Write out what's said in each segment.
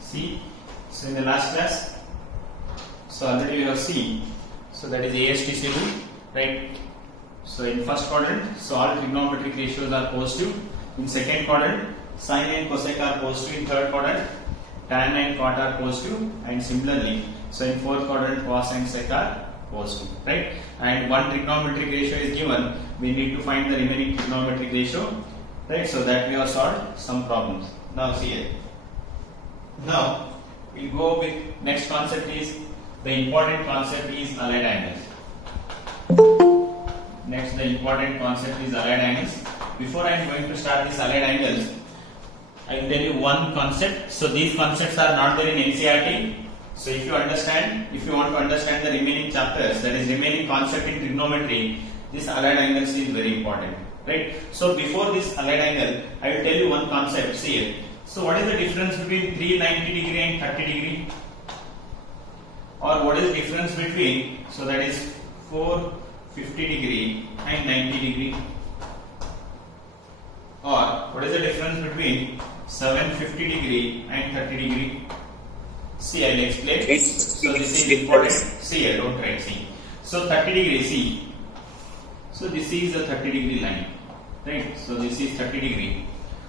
See, so in the last class, so already we have seen, so that is ASTCD, right? So in first quadrant, so all trigonometric ratios are positive. In second quadrant, sine and cosec are positive. In third quadrant, tan and cot are positive, and similarly, so in fourth quadrant, cos and sec are positive, right? And one trigonometric ratio is given. We need to find the remaining trigonometric ratio, right? So that we have solved some problems. Now see it. Now we'll go with next concept is the important concept is allied angles. Next, the important concept is allied angles. Before I am going to start these allied angles, I will tell you one concept. So these concepts are not there in NCERT. So if you want to understand the remaining chapters, that is remaining concept in trigonometry, this allied angles is very important, right? So before this allied angle, I will tell you one concept. See it. So what is the difference between 390 degree and 30 degree? Or what is the difference between, so that is 450 degree and 90 degree? Or what is the difference between 750 degree and 30 degree? See, I will explain. So this is important. See, I don't write. See. So 30 degree. See. So this is a 30 degree line, right? So this is 30 degree.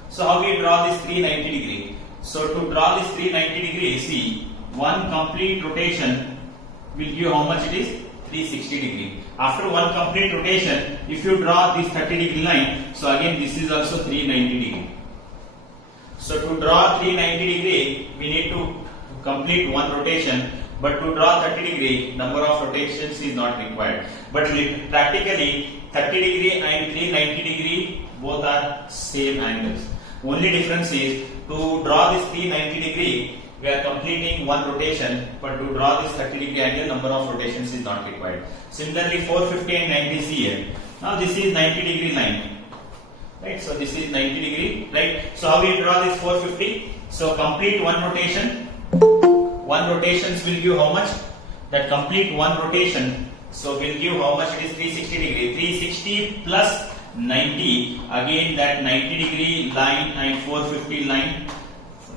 So how we draw this 390 degree? So to draw this 390 degree, see, one complete rotation will give how much it is? 360 degree. After one complete rotation, if you draw this 30 degree line, so again this is also 390 degree. So to draw 390 degree, we need to complete one rotation, but to draw 30 degree, number of rotations is not required. But practically 30 degree and 390 degree both are same angles. Only difference is to draw this 390 degree, we are completing one rotation, but to draw this 30 degree angle, number of rotations is not required. Similarly, 450 and 90 here. Now this is 90 degree line, right? So this is 90 degree, right? So how we draw this 450? So complete one rotation. One rotations will give how much? That complete one rotation, so will give how much? It is 360 degree. 360 plus 90. Again that 90 degree line and 450 line.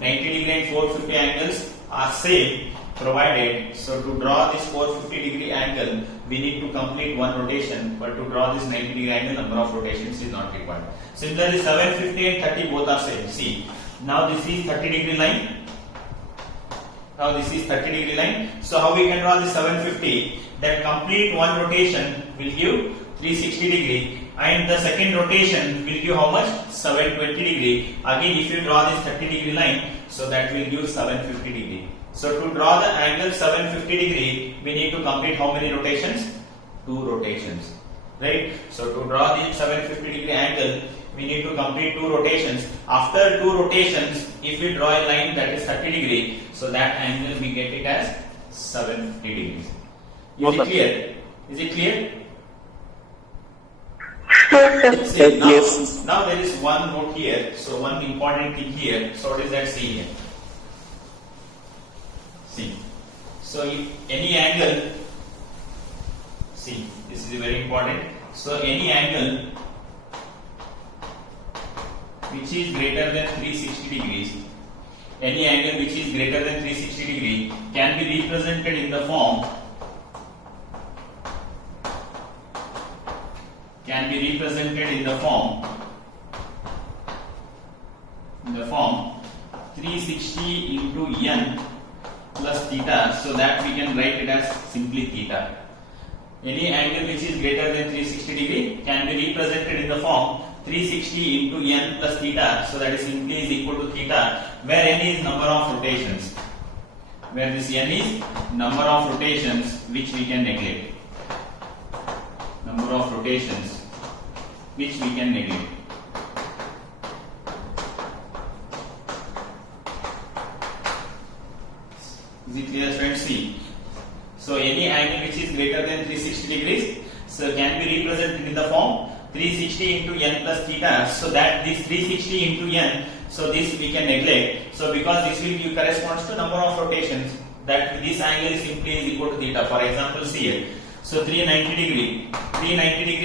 90 degree and 450 angles are same, provided, so to draw this 450 degree angle, we need to complete one rotation, but to draw this 90 degree angle, number of rotations is not required. Similarly, 750 and 30 both are same. See, now this is 30 degree line. Now this is 30 degree line. So how we can draw this 750? That complete one rotation will give 360 degree. And the second rotation will give how much? 720 degree. Again, if you draw this 30 degree line, so that will give 750 degree. So to draw the angle 750 degree, we need to complete how many rotations? 2 rotations, right? So to draw the 750 degree angle, we need to complete 2 rotations. After 2 rotations, if we draw a line that is 30 degree, so that angle we get it as 750 degrees. Is it clear? Is it clear? See, now there is one note here, so one important thing here. So what is that? See here. See. So if any angle, see, this is very important. So any angle which is greater than 360 degrees, any angle which is greater than 360 degree can be represented in the form 360 into n plus theta, so that we can write it as simply theta. Any angle which is greater than 360 degree can be represented in the form 360 into n plus theta, so that is simply is equal to theta, where n is number of rotations, where this n is number of rotations which we can neglect. Number of rotations which we can neglect. Is it clear, friends? See. So any angle which is greater than 360 degrees, so can be represented in the form 360 into n plus theta, so that this 360 into n, so this we can neglect. So because this will be corresponds to number of rotations, that this angle is simply is equal to theta. For example, see here. So 390 degree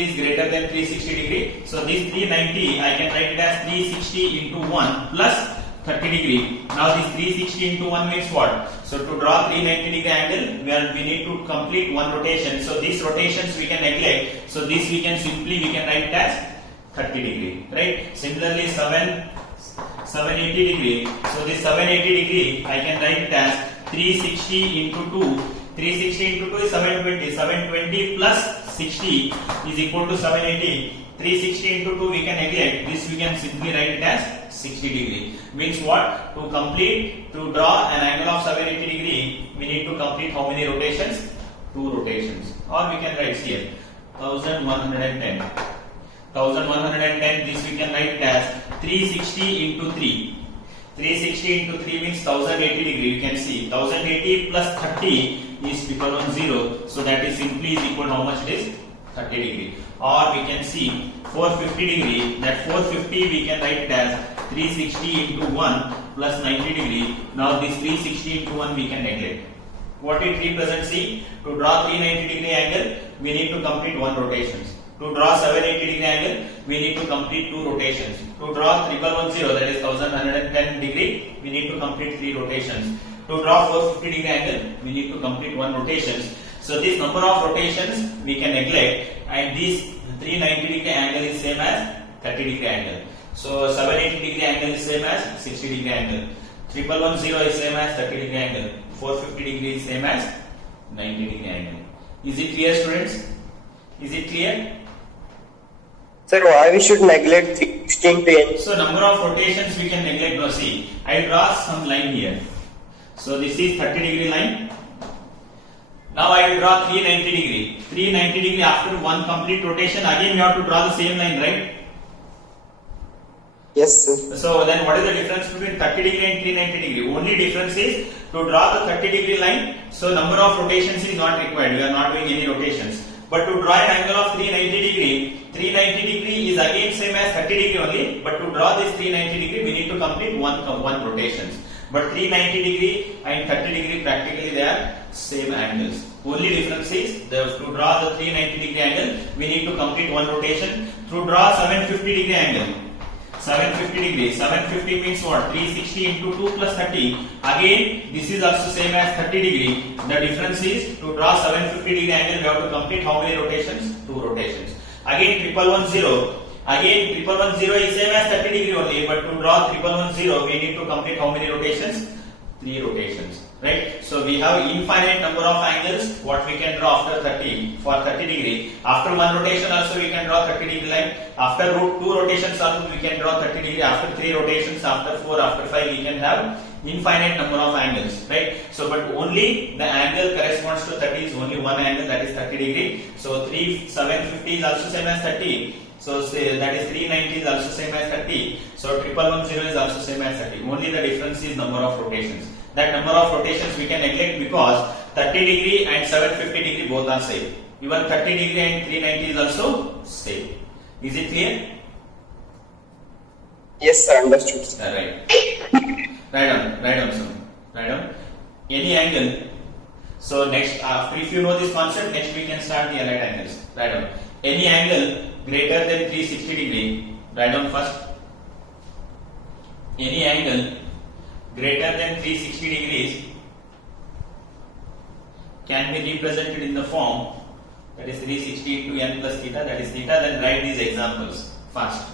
is greater than 360 degree. So this 390 I can write it as 360 into 1 plus 30 degree. Now this 360 into 1 means what? So to draw 390 degree angle, we need to complete one rotation. So these rotations we can neglect. So this we can write it as 30 degree, right? Similarly 780 degree. So this 780 degree I can write it as 360 into 2. 360 into 2 is 720. 720 plus 60 is equal to 780. 360 into 2 we can neglect. This we can simply write it as 60 degree. Means what? To draw an angle of 780 degree, we need to complete how many rotations? 2 rotations. Or we can write here 1110. 1110, this we can write it as 360 into 3. 360 into 3 means 1080 degree. You can see 1080 plus 30 is equal to 0. So that is simply is equal to how much it is? 30 degree. Or we can see 450 degree. That 450 we can write it as 360 into 1 plus 90 degree. Now this 360 into 1 we can neglect. What it represents? See, to draw 390 degree angle, we need to complete 1 rotation. To draw 780 degree angle, we need to complete 2 rotations. To draw 1110, that is 1110 degree, we need to complete 3 rotations. To draw 450 degree angle, we need to complete 1 rotation. So this number of rotations we can neglect, and this 390 degree angle is same as 30 degree angle. So 780 degree angle is same as 60 degree angle. 1110 is same as 30 degree angle. 450 degree is same as 90 degree angle. Is it clear, students? Is it clear? Sir, why we should neglect 360 into n? So number of rotations we can neglect. Now see, I draw some line here. So this is 30 degree line. Now I will draw 390 degree. 390 degree after one complete rotation, again we have to draw the same line, right? Yes, sir. So then what is the difference between 30 degree and 390 degree? Only difference is to draw the 30 degree line. So number of rotations is not required. We are not doing any rotations. But to draw an angle of 390 degree, 390 degree is again same as 30 degree only. But to draw this 390 degree, we need to complete one rotations. But 390 degree and 30 degree practically they are same angles. Only difference is to draw the 390 degree angle, we need to complete 1 rotation. To draw 750 degree angle, 750 degree. 750 means what? 360 into 2 plus 30. Again, this is also same as 30 degree. The difference is to draw 750 degree angle, we have to complete how many rotations? 2 rotations. Again, 1110. Again, 1110 is same as 30 degree only. But to draw 1110, we need to complete how many rotations? 3 rotations. Right? So we have infinite number of angles what we can draw after 30 for 30 degree. After 1 rotation also we can draw 30 degree line. After 2 rotations also we can draw 30 degree. After 3 rotations, after 4, after 5 we can have infinite number of angles. Right? So but only the angle corresponds to 30 is only one angle, that is 30 degree. So 750 is also same as 30. So say that is 390 is also same as 30. So 1110 is also same as 30. Only the difference is number of rotations. That number of rotations we can neglect because 30 degree and 750 degree both are same. Even 30 degree and 390 is also same. Is it clear? Yes, sir, understood. Right. Write down, sir. Write down. Any angle. So next, after if you know this concept, next we can start the allied angles. Write down. Any angle greater than 360 degree. Write down first. Any angle greater than 360 degrees can be represented in the form that is 360 into n plus theta, that is theta. Then write these examples fast.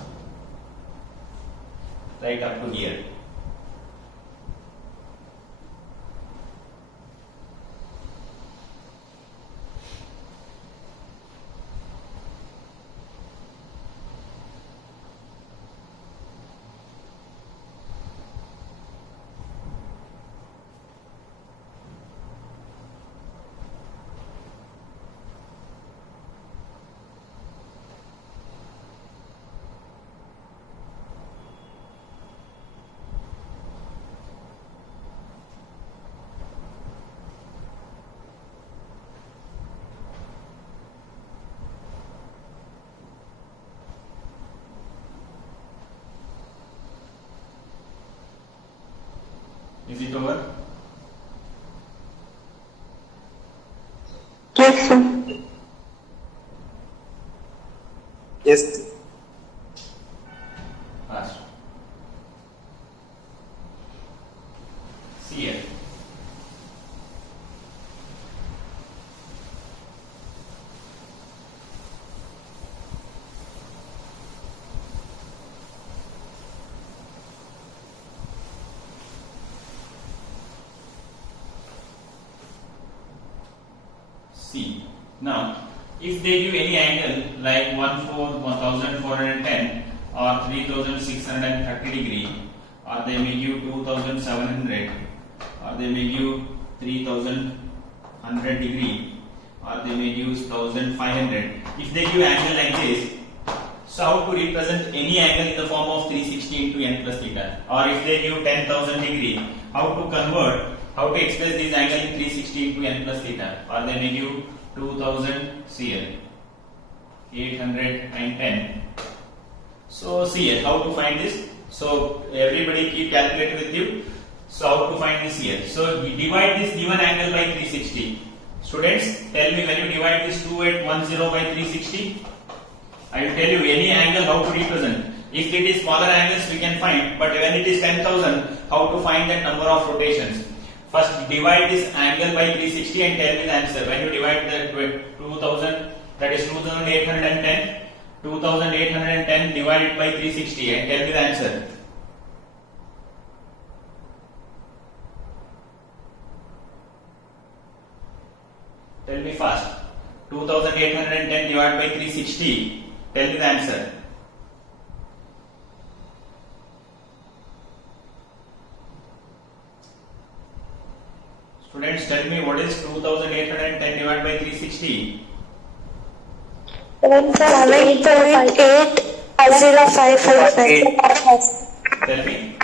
Right up to here. Is it over? Yes, sir. Yes. Fast. See, now if they give any angle like 1410 or 3630 degree, or they may give 2700, or they may give 3100 degree, or they may use 1500. If they give angle like this, so how to represent any angle in the form of 360 into n plus theta? Or if they give 10,000 degree, how to convert, how to express this angle in 360 into n plus theta? Or they may give 2000 CL, 810. So CL, how to find this? So everybody keep calculator with you. So how to find this here? So we divide this given angle by 360. Students, tell me when you divide this 2810 by 360, I will tell you any angle how to represent. If it is smaller angles we can find, but when it is 10,000, how to find that number of rotations? First divide this angle by 360 and tell me the answer. When you divide the 2000, that is 2810, 2810 divided by 360 and tell me the answer. Tell me fast. 2810 divided by 360. Tell me the answer. Students, tell me what is 2810 divided by 360? 7.805. Tell me.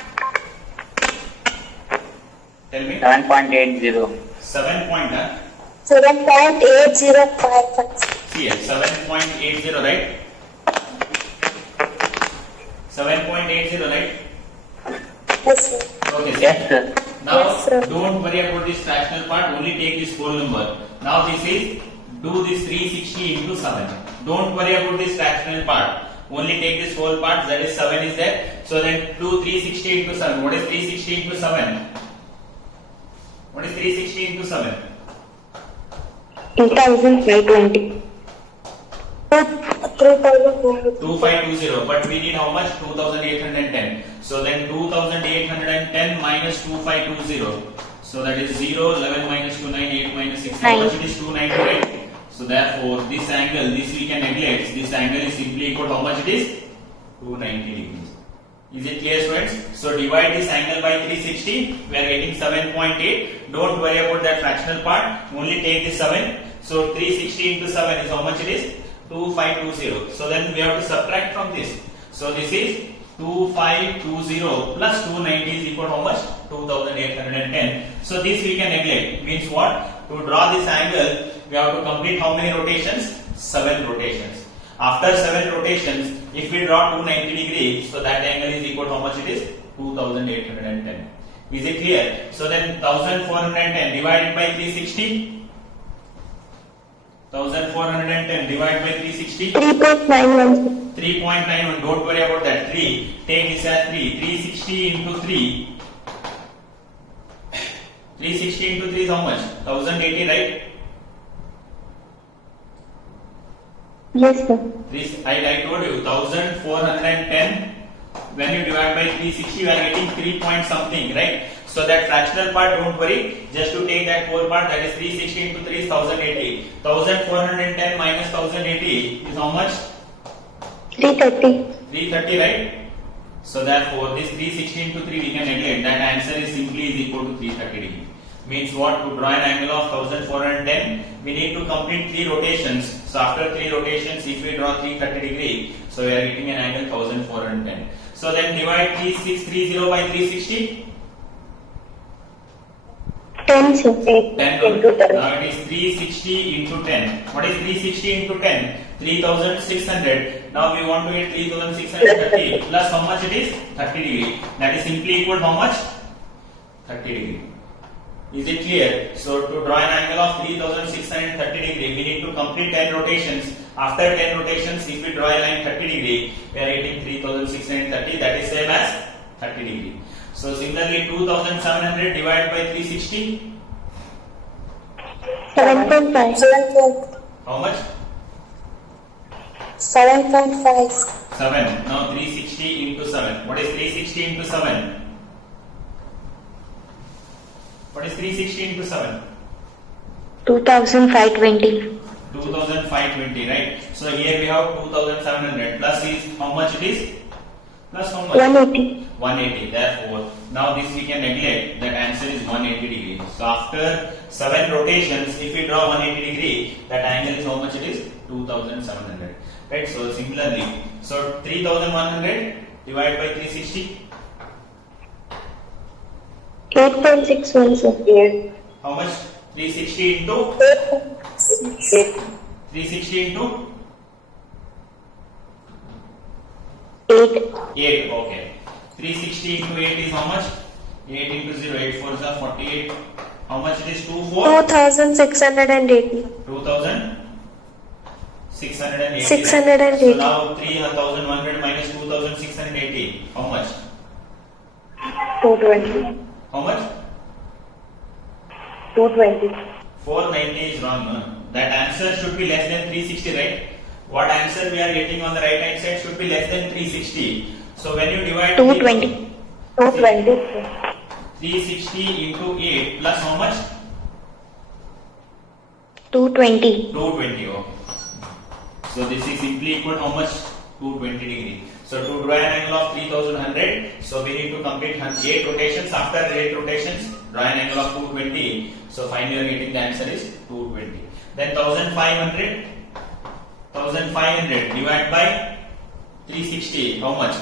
Tell me. 7.80. 7 point, huh? 7.8055. See here, 7.80, right? 7.80, right? Yes, sir. Okay, see. Yes, sir. Now, Yes, sir. don't worry about this fractional part, only take this whole number. Now, this is, do this 360 into 7. Don't worry about this fractional part, only take this whole part, that is 7 is there. So, then do 360 into 7. What is 360 into 7? What is 360 into 7? 2,520. 2520, but we need how much? 2810. So then 2810 minus 2520. So that is 0, 11 minus 2, 9, 8 minus 6. How much it is? 290, right? So therefore, this angle, this we can neglect. This angle is simply equal to how much it is? 290 degrees. Is it clear, students? So divide this angle by 360. We are getting 7.8. Don't worry about that fractional part. Only take this 7. So 360 into 7 is how much it is? 2520. So then we have to subtract from this. So this is 2520 plus 290 is equal to how much? 2810. So this we can neglect. Means what? To draw this angle, we have to complete how many rotations? 7 rotations. After 7 rotations, if we draw 290 degrees, so that angle is equal to how much it is? 2810. Is it clear? So then 1410 divided by 360. 1410 divided by 360. 3.91. 3.91. Don't worry about that. 3. Take this as 3. 360 into 3. 360 into 3 is how much? 1080, right? Yes, sir. I told you 1410. When you divide by 360, you are getting 3 point something, right? So that fractional part, don't worry. Just to take that whole part, that is 360 into 3 is 1080. 1410 minus 1080 is how much? 330. 330, right? So therefore, this 360 into 3 we can neglect. That answer is simply is equal to 330 degree. Means what? To draw an angle of 1410, we need to complete 3 rotations. So after 3 rotations, if we draw 330 degree, so we are getting an angle 1410. So then divide 3630 by 360. 10, sir. 10. Now it is 360 into 10. What is 360 into 10? 3600. Now we want to get 3630 plus how much it is? 30 degree. That is simply equal to how much? 30 degree. Is it clear? So to draw an angle of 3630 degree, we need to complete 10 rotations. After 10 rotations, if we draw a line 30 degree, we are getting 3630. That is same as 30 degree. So similarly, 2700 divided by 360. 7.5. How much? 7.5. 7. Now 360 into 7. What is 360 into 7? What is 360 into 7? 2,520. 2,520, right? So here we have 2,700 plus is how much it is? Plus how much? 180. 180. Therefore, now this we can neglect. That answer is 180 degree. So after 7 rotations, if we draw 180 degree, that angle is how much it is? 2,700. Right? So similarly, so 3,100 divided by 360. 8.61, sir. How much? 360 into 360 into 8. 8. Okay. 360 into 8 is how much? 8 into 0. 8 4 is 48. How much it is? 24. 2,680. 2,680. 680. So now 3,100 minus 2,680. How much? 220. How much? 220. 490 is wrong. No? That answer should be less than 360, right? What answer we are getting on the right hand side should be less than 360. So when you divide 220. 220. 360 into 8 plus how much? 220. 220. Okay. So this is simply equal to how much? 220 degree. So to draw an angle of 3,100, so we need to complete 8 rotations. After 8 rotations, draw an angle of 220. So finally, you are getting the answer is 220. Then 1,500 divided by 360. How much?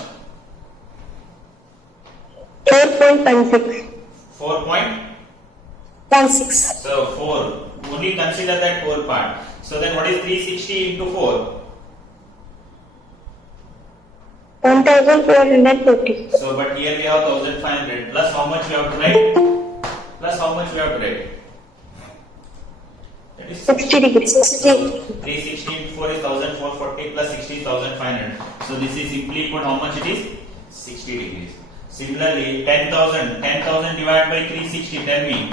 4.16. 4.16. So 4. Only consider that whole part. So then what is 360 into 4? 1,440. So but here we have 1,500 plus how much we have to write? Plus how much we have to write? That is 60 degrees. 60. 360 into 4 is 1,440 plus 60 is 1,500. So this is simply equal to how much it is? 60 degrees. Similarly, 10,000 divided by 360, tell me.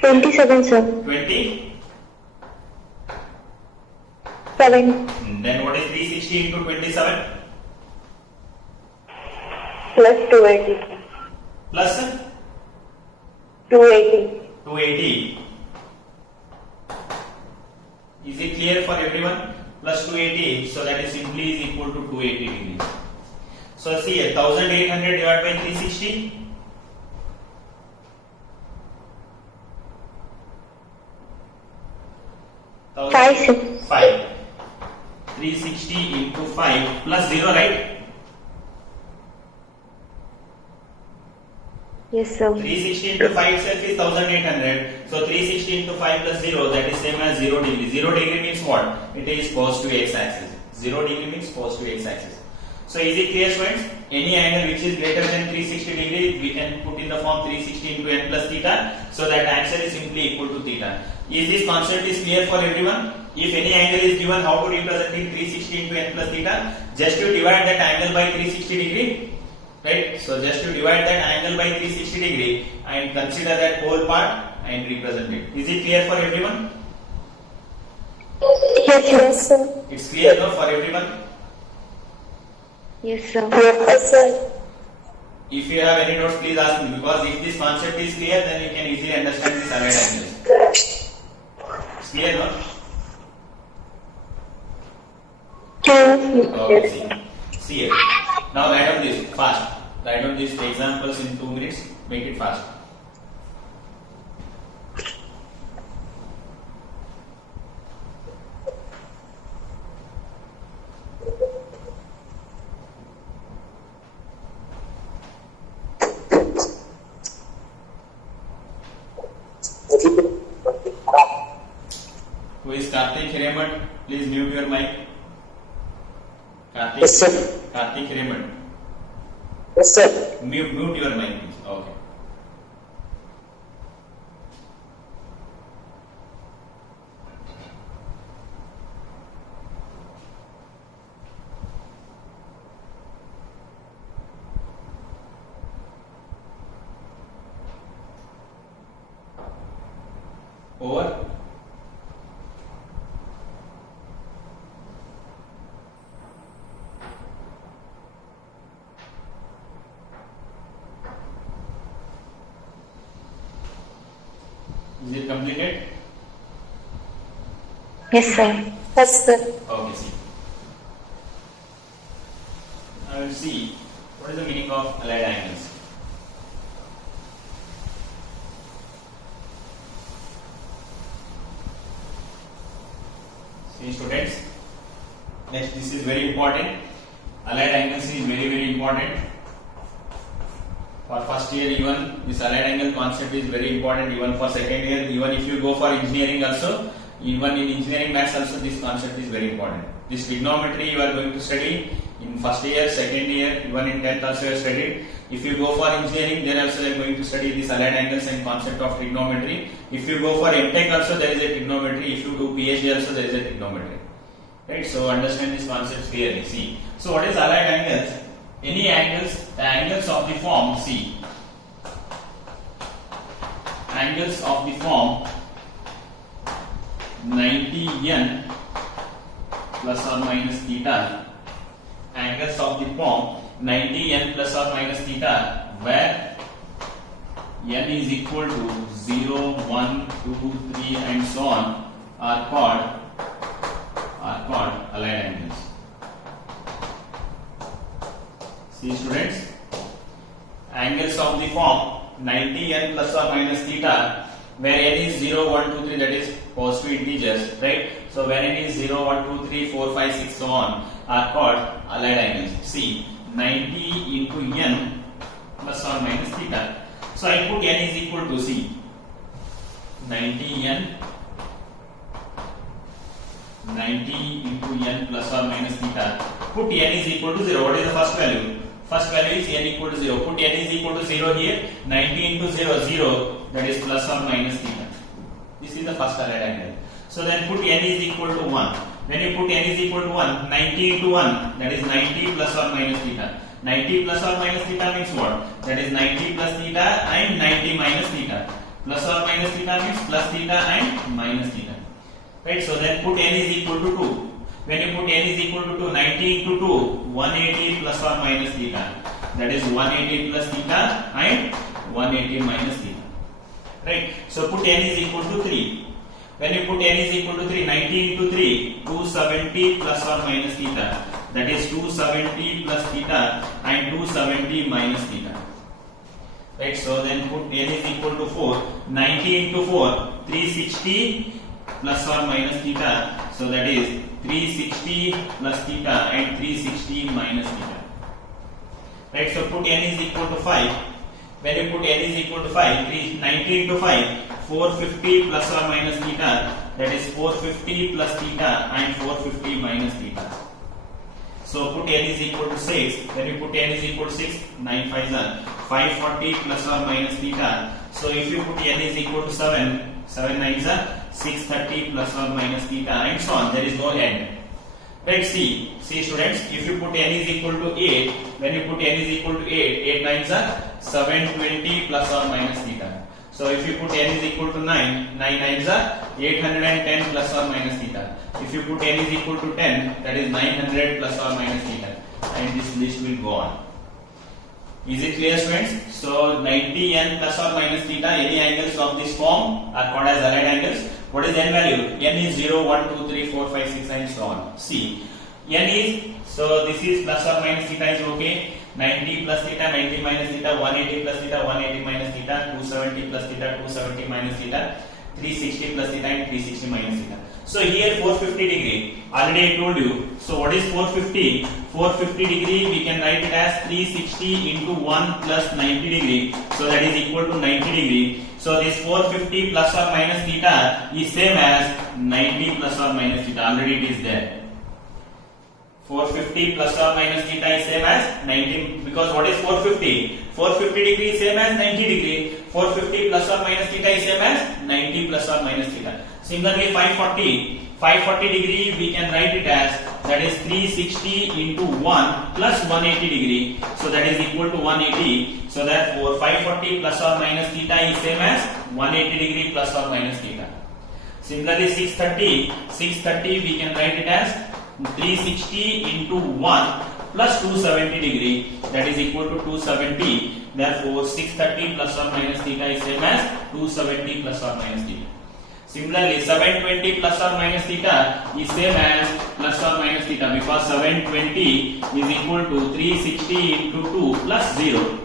27, sir. 20? 7. Then what is 360 into 27? Plus 280. Plus 280. 280. Is it clear for everyone? Plus 280, so that is simply is equal to 280 degrees. So see here, 1,800 divided by 360. 5, sir. 5. 360 into 5 plus 0, right? Yes, sir. 360 into 5 itself is 1,800. So 360 into 5 plus 0, that is same as 0 degree. 0 degree means what? It is positive x-axis. 0 degree means positive x-axis. So is it clear, students? Any angle which is greater than 360 degree, we can put in the form 360 into n plus theta. So that answer is simply equal to theta. Is this concept is clear for everyone? If any angle is given, how to represent it? 360 into n plus theta? Just to divide that angle by 360 degree. Right? So just to divide that angle by 360 degree and consider that whole part and represent it. Is it clear for everyone? Yes, sir. It's clear now for everyone? Yes, sir. Yes, sir. If you have any doubts, please ask me, because if this concept is clear, then you can easily understand this allied angles. It's clear now? Okay, see here. Now write down this fast. Write down these examples in 2 minutes. Make it fast. Who is Karthik Hireman? Please mute your mic. Karthik. Yes, sir. Karthik Hireman. Yes, sir. Mute your mic, please. Okay. Over. completed? Yes, sir. Yes, sir. Okay, see. I will see what is the meaning of allied angles. See students, next this is very important. Allied angles is very important. For first year even this allied angle concept is very important, even for second year, even if you go for engineering also, even in engineering maths also this concept is very important. This trigonometry you are going to study in first year, second year, even in 10th also you have studied. If you go for engineering, then also you are going to study this allied angles and concept of trigonometry. If you go for MTech also there is a trigonometry. If you do PhD also there is a trigonometry. Right? So understand this concept clearly. See. So what is allied angles? Any angles, the angles of the form, see. Angles of the form 90n plus or minus theta. Angles of the form 90n plus or minus theta, where n is equal to 0, 1, 2, 3 and so on are called allied angles. See students, angles of the form 90n plus or minus theta, where n is 0, 1, 2, 3, that is positive integers, right? So when n is 0, 1, 2, 3, 4, 5, 6, so on are called allied angles. See, 90 into n plus or minus theta. So I put n is equal to, see, 90 into n plus or minus theta. Put n is equal to 0. What is the first value? First value is n equal to 0. Put n is equal to 0 here. 90 into 0, 0. That is plus or minus theta. This is the first allied angle. So then put n is equal to 1. When you put n is equal to 1, 90 into 1, that is 90 plus or minus theta. 90 plus or minus theta means what? That is 90 plus theta and 90 minus theta. Plus or minus theta means plus theta and minus theta. Right? So then put n is equal to 2. When you put n is equal to 2, 90 into 2, 180 plus or minus theta. That is 180 plus theta and 180 minus theta. Right? So put n is equal to 3. When you put n is equal to 3, 90 into 3, 270 plus or minus theta. That is 270 plus theta and 270 minus theta. Right? So then put n is equal to 4. 90 into 4, 360 plus or minus theta. So that is 360 plus theta and 360 minus theta. Right? So put n is equal to 5. When you put n is equal to 5, 90 into 5, 450 plus or minus theta. That is 450 plus theta and 450 minus theta. So put n is equal to 6. When you put n is equal to 6, 9 5 are 540 plus or minus theta. So if you put n is equal to 7, 7 9 are 630 plus or minus theta and so on. There is no end. Right? See students, if you put n is equal to 8, when you put n is equal to 8, 8 9 are 720 plus or minus theta. So if you put n is equal to 9, 9 9 are 810 plus or minus theta. If you put n is equal to 10, that is 900 plus or minus theta. And this list will go on. Is it clear students? So 90n plus or minus theta, any angles of this form are called as allied angles. What is n value? N is 0, 1, 2, 3, 4, 5, 6 and so on. See, n is, so this is plus or minus theta is okay. 90 plus theta, 90 minus theta, 180 plus theta, 180 minus theta, 270 plus theta, 270 minus theta, 360 plus theta and 360 minus theta. So here 450 degree, already I told you. So what is 450? 450 degree we can write it as 360 into 1 plus 90 degree. So that is equal to 90 degree. So this 450 plus or minus theta is same as 90 plus or minus theta. Already it is there. 450 plus or minus theta is same as 90, because what is 450? 450 degree is same as 90 degree. 450 plus or minus theta is same as 90 plus or minus theta. Similarly 540 degree we can write it as, that is 360 into 1 plus 180 degree. So that is equal to 180. So therefore 540 plus or minus theta is same as 180 degree plus or minus theta. Similarly 630 we can write it as 360 into 1 plus 270 degree, that is equal to 270. Therefore 630 plus or minus theta is same as 270 plus or minus theta. Similarly, 720 plus or minus theta is same as plus or minus theta because 720 is equal to 360 into 2 plus 0.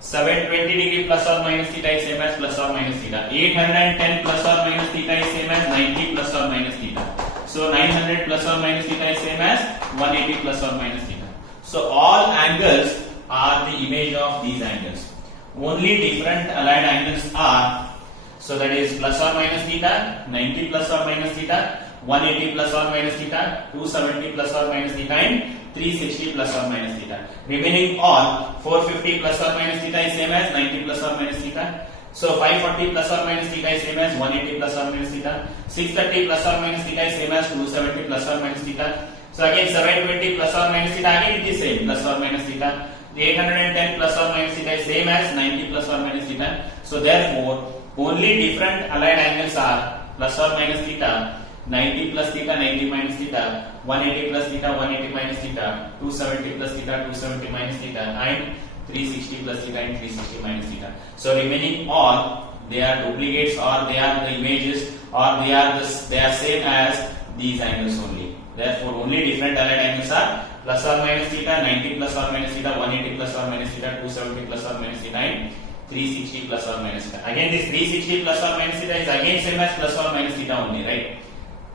720 degree plus or minus theta is same as plus or minus theta. 810 plus or minus theta is same as 90 plus or minus theta. So 900 plus or minus theta is same as 180 plus or minus theta. So all angles are the image of these angles. Only different allied angles are, so that is plus or minus theta, 90 plus or minus theta, 180 plus or minus theta, 270 plus or minus theta and 360 plus or minus theta. Remaining all 450 plus or minus theta is same as 90 plus or minus theta. So 540 plus or minus theta is same as 180 plus or minus theta. 630 plus or minus theta is same as 270 plus or minus theta. So again 720 plus or minus theta, again it is same plus or minus theta. The 810 plus or minus theta is same as 90 plus or minus theta. So therefore only different allied angles are plus or minus theta, 90 plus theta, 90 minus theta, 180 plus theta, 180 minus theta, 270 plus theta, 270 minus theta and 360 plus theta and 360 minus theta. So remaining all, they are duplicates or they are the images or they are same as these angles only. Therefore only different allied angles are plus or minus theta, 90 plus or minus theta, 180 plus or minus theta, 270 plus or minus theta and 360 plus or minus theta. Again this 360 plus or minus theta is again same as plus or minus theta only, right?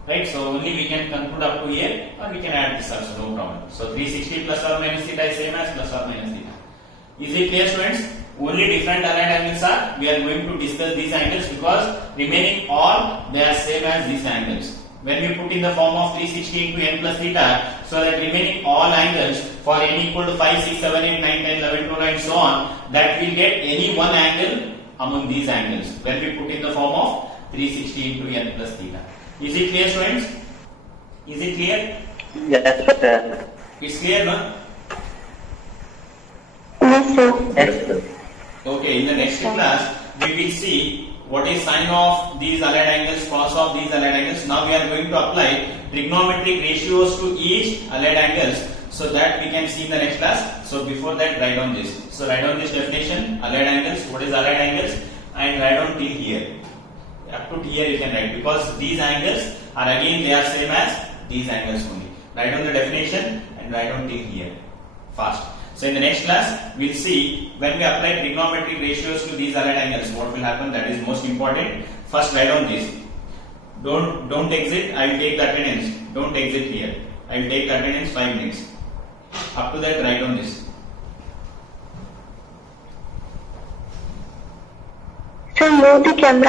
Right, so only we can conclude up to here or we can add this also, no problem. So 360 plus or minus theta is same as plus or minus theta. Is it clear, students? Only different allied angles are, we are going to discuss these angles because remaining all they are same as these angles. When we put in the form of 360 into n plus theta, so that remaining all angles for n equal to 5, 6, 7, 8, 9, 10, 11, 12 and so on, that will get any one angle among these angles when we put in the form of 360 into n plus theta. Is it clear, students? Is it clear? Yes, sir. It's clear, no? Yes, sir. Yes, sir. Okay, in the next class, we will see what is sine of these allied angles, cos of these allied angles. Now we are going to apply trigonometric ratios to each allied angles so that we can see in the next class. So before that, write down this. So write down this definition, allied angles, what is allied angles, and write down till here. Up to here you can write because these angles are again they are same as these angles only. Write down the definition and write down till here. Fast. So in the next class, we'll see when we apply trigonometric ratios to these allied angles, what will happen. That is most important. First write down this. Don't exit. I will take the attendance. Don't exit here. I will take the attendance 5 minutes. Up to that, write down this. Sir, move the camera.